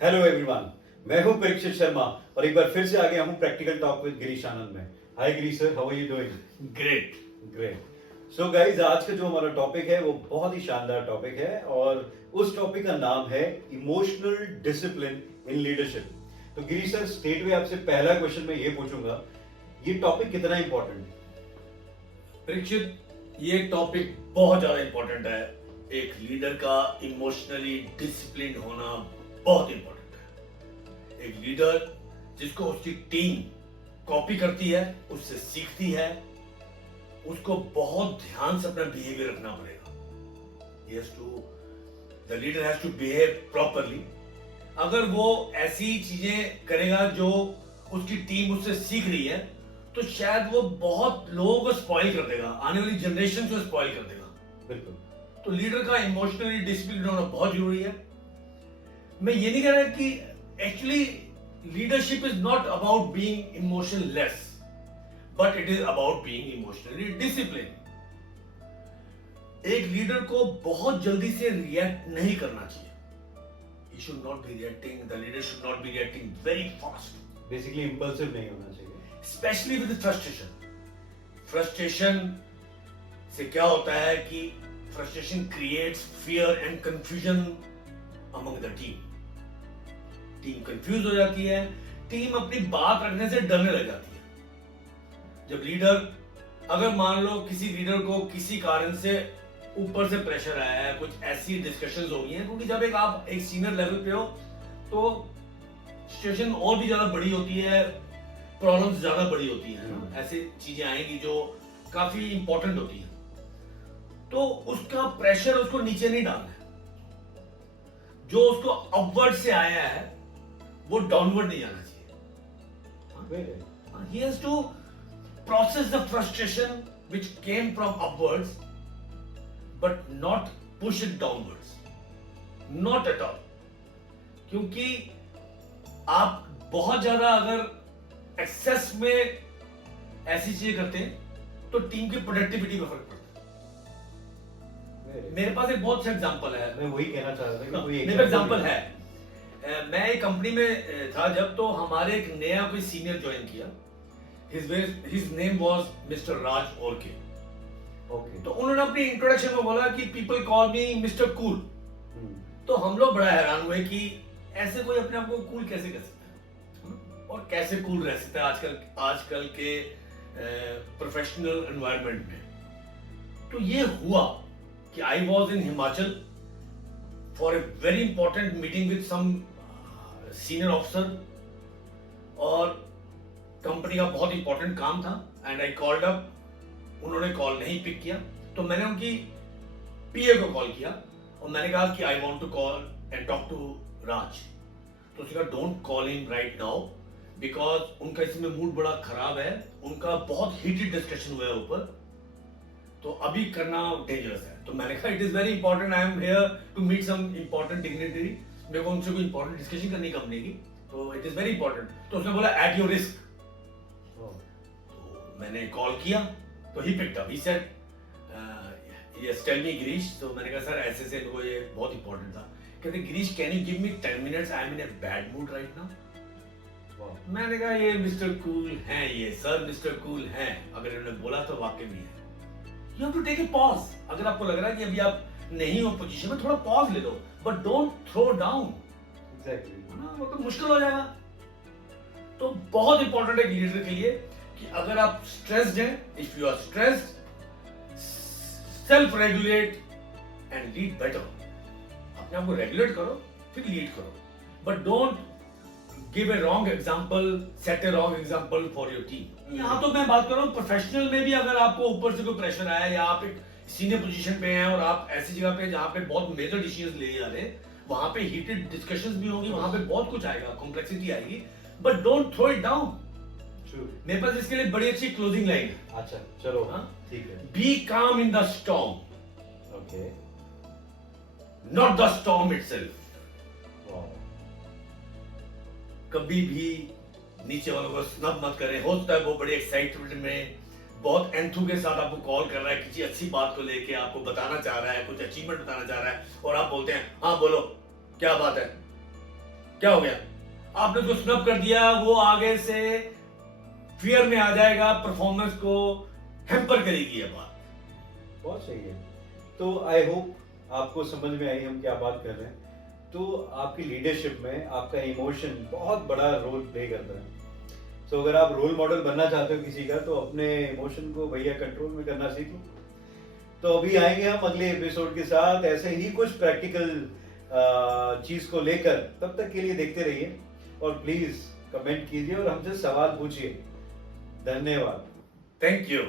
Hello everyone, मैं हूं परीक्षित शर्मा और एक बार फिर से आ गया हूं practical talk with Girish Anand में। Hi Girish sir, how are you doing? Great. Great. So guys, आज का जो हमारा टॉपिक है वो बहुत ही शानदार टॉपिक है और उस टॉपिक का नाम है इमोशनल डिसिप्लिन इन लीडरशिप। तो गिरीश सर, स्टेट में आपसे पहला क्वेश्चन मैं ये पूछूंगा, ये टॉपिक कितना इंपॉर्टेंट है? परीक्षित, ये टॉपिक बहुत ज्यादा इंपॉर्टेंट है। एक लीडर का इमोशनली डिसिप्लिन होना बहुत इंपॉर्टेंट है। एक लीडर जिसको उसकी टीम कॉपी करती है, उससे सीखती है, उसको बहुत ध्यान से अपना बिहेवियर रखना पड़ेगा। The leader has to behave properly. अगर वो ऐसी चीजें करेगा जो उसकी टीम उससे सीख रही है, तो शायद वो बहुत लोगों को स्पॉइल कर देगा, आने वाली जनरेशन को स्पॉइल कर देगा। बिल्कुल। तो लीडर का इमोशनली डिसिप्लिन होना बहुत जरूरी है। मैं ये नहीं कह रहा कि actually leadership is not about being emotionless, but it is about being emotionally discipline. एक लीडर को बहुत जल्दी से रिएक्ट नहीं करना चाहिए। He should not be reacting, the leader should not be reacting very fast. Basically impulsive नहीं होना चाहिए। Especially with the frustration. Frustration से क्या होता है कि frustration creates fear and confusion among the team. Team confuse हो जाती है, टीम अपनी बात रखने से डरने लग जाती है। जब लीडर, अगर मान लो किसी लीडर को किसी कारण से ऊपर से प्रेशर आया है, कुछ ऐसी डिस्कशंस हो गई हैं, क्योंकि जब आप एक सीनियर लेवल पे हो तो सिचुएशन और भी ज्यादा बड़ी होती है, प्रॉब्लम्स ज्यादा बड़ी होती है ना, ऐसी चीजें आएंगी जो काफी इंपॉर्टेंट होती हैं। तो उसका प्रेशर उसको नीचे नहीं डालना है। जो उसको अपवर्ड से आया है वो डाउनवर्ड नहीं आना चाहिए। He has to process the frustration which came from upwards, but not push it downwards. Not at all. क्योंकि आप बहुत ज्यादा अगर एक्सेस में ऐसी चीजें करते हैं तो टीम की प्रोडक्टिविटी में फर्क पड़ता है। मेरे पास एक बहुत अच्छा एग्जांपल है। मैं वही कहना चाह रहा था कि कोई मेरा एग्जांपल है। मैं एक कंपनी में था जब, तो हमारे एक नया कोई सीनियर ज्वाइन किया। His name was Mr. Raj Orke. Okay. तो उन्होंने अपनी इंट्रोडक्शन में बोला कि पीपल कॉल मी मिस्टर कूल। तो हम लोग बड़ा हैरान हुए कि ऐसे कोई अपने आप को कूल कैसे कर सकता है और कैसे कूल रह सकता है आजकल के प्रोफेशनल एनवायरनमेंट में। तो ये हुआ कि I was in Himachal for a very important meeting with some senior officer और कंपनी का बहुत इंपॉर्टेंट काम था। एंड आई कॉल्ड अप, उन्होंने कॉल नहीं पिक किया, तो मैंने उनकी पीए को कॉल किया और मैंने कहा कि I want to call and talk to Raj. तो उसने कहा don't call him right now, because उनका इसमें मूड बड़ा खराब है, उनका बहुत हीटेड डिस्कशन हुआ है ऊपर, तो अभी करना डेंजरस है। तो मैंने कहा it is very important, I am here to meet some important dignitary, मेरे को उनसे कोई इंपॉर्टेंट डिस्कशन करनी कंपनी की, तो इट इज वेरी इंपॉर्टेंट। तो उसने बोला एट योर रिस्क। तो मैंने कॉल किया तो he picked up, he said yes tell me Girish. तो मैंने कहा सर ऐसे से मेरे ये बहुत इंपॉर्टेंट था। कहते Girish can you give me 10 minutes, I am in a bad mood right now. मैंने कहा ये मिस्टर कूल हैं, ये सर मिस्टर कूल हैं, अगर इन्होंने बोला तो वाकई में है। You have to take a pause. अगर आपको लग रहा है कि अभी आप नहीं हो पोजीशन में, थोड़ा पॉज ले लो, but don't throw down. Exactly. वो तो मुश्किल हो जाएगा। तो बहुत इंपॉर्टेंट है लीडर के लिए कि अगर आप स्ट्रेस्ड हैं, if you are stressed, self regulate and lead better. अपने आप को रेगुलेट करो, फिर लीड करो, but don't give a wrong example, set a wrong example for your team. यहाँ तो मैं बात कर रहा हूँ प्रोफेशनल में भी, अगर आपको ऊपर से कोई प्रेशर आया या आप एक सीनियर पोजीशन पे हैं और आप ऐसी जगह पे जहाँ पे बहुत मेजर डिसीजंस ले जा रहे हैं, वहां पे हीटेड डिस्कशंस भी होंगी, वहां पे बहुत कुछ आएगा, कॉम्प्लेक्सिटी आएगी, but don't throw it down. मेरे पास इसके लिए बड़ी अच्छी क्लोजिंग लाइन है। अच्छा चलो, ठीक है। बी काम in the storm, okay, not the storm itself. कभी भी नीचे वालों को स्नब मत करें। हो सकता है वो बड़े एक्साइटमेंट में, बहुत एंथू के साथ आपको कॉल कर रहा है, किसी अच्छी बात को लेके आपको बताना चाह रहा है, कुछ अचीवमेंट बताना चाह रहा है, और आप बोलते हैं हाँ बोलो क्या बात है, क्या हो गया? आपने जो स्नब कर दिया वो आगे से फियर में आ जाएगा, परफॉर्मेंस को हैम्पर करेगी ये बात। बहुत सही है। तो आई होप आपको समझ में आई हम क्या बात कर रहे हैं। तो आपकी लीडरशिप में आपका इमोशन बहुत बड़ा रोल प्ले करता है। सो अगर आप रोल मॉडल बनना चाहते हो किसी का, तो अपने इमोशन को भैया कंट्रोल में करना सीख लो। तो अभी आएंगे हम अगले एपिसोड के साथ ऐसे ही कुछ प्रैक्टिकल चीज को लेकर। तब तक के लिए देखते रहिए और प्लीज कमेंट कीजिए और हमसे सवाल पूछिए। धन्यवाद। Thank you.